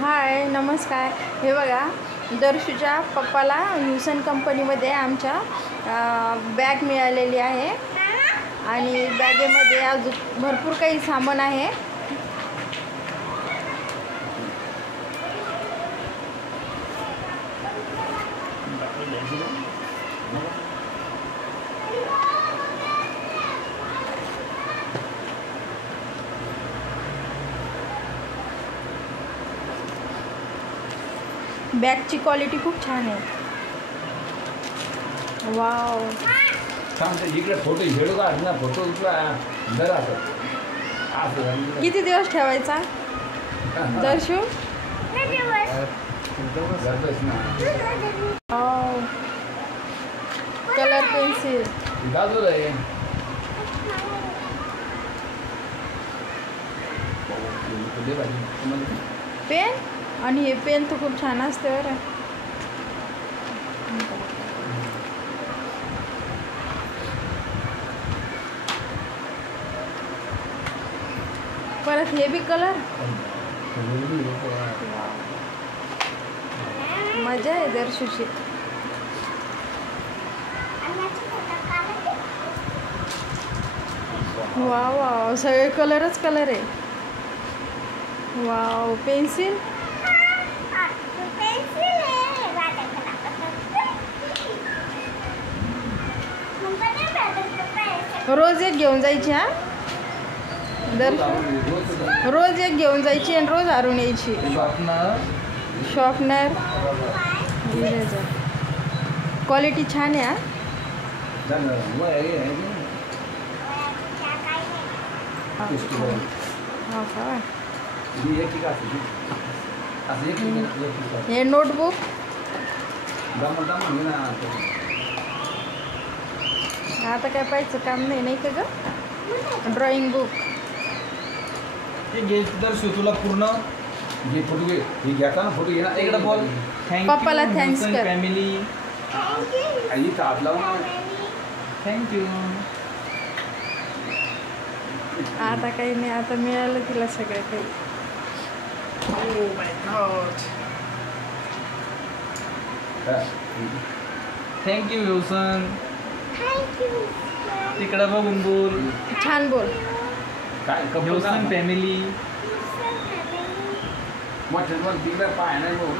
हाय नमस्कार. हे बघा, दर्शूच्या पप्पाला न्यूसन कंपनीमध्ये आमच्या बॅग मिळालेली आहे आणि बॅगेमध्ये अजून भरपूर काही सामान आहे. बॅगची क्वालिटी खूप छान आहे. वाव. इकडे फोटो घेऊ का ना, फोटो जरा किती दिवस ठेवायचा दर्शू? कलर पेन्सिल पेन, आणि हे पेन तर खूप छान असते बरं. परत हे बी कलर, मजा आहे दर्शूची. वाव वाव, सगळे कलरच कलर आहे. वाव. पेन्सिल, रोज एक घेऊन जायची. हा दर्शू, रोज एक घेऊन जायची आणि रोज हरून यायची. शॉर्पनर, क्वालिटी छान आहे. हे नोटबुक, आता काय पाहिजे काम नाही का ग. Drawing book. दर्शू तुला पूर्ण जे फोटो हे घ्यायचा ना, फोटो घ्या इकडे बोल. पप्पाला थँक्स कर. फॅमिली आई ताप लाव ना. थँक्यू. आता काही नाही, आता मिळालं तिला सगळं काही. थँक्यू न्यूसन. तिकडे बघून बोल. छान बोल. काय न्यूसन फॅमिली. मोठे तिकडे पाय नाही बोल.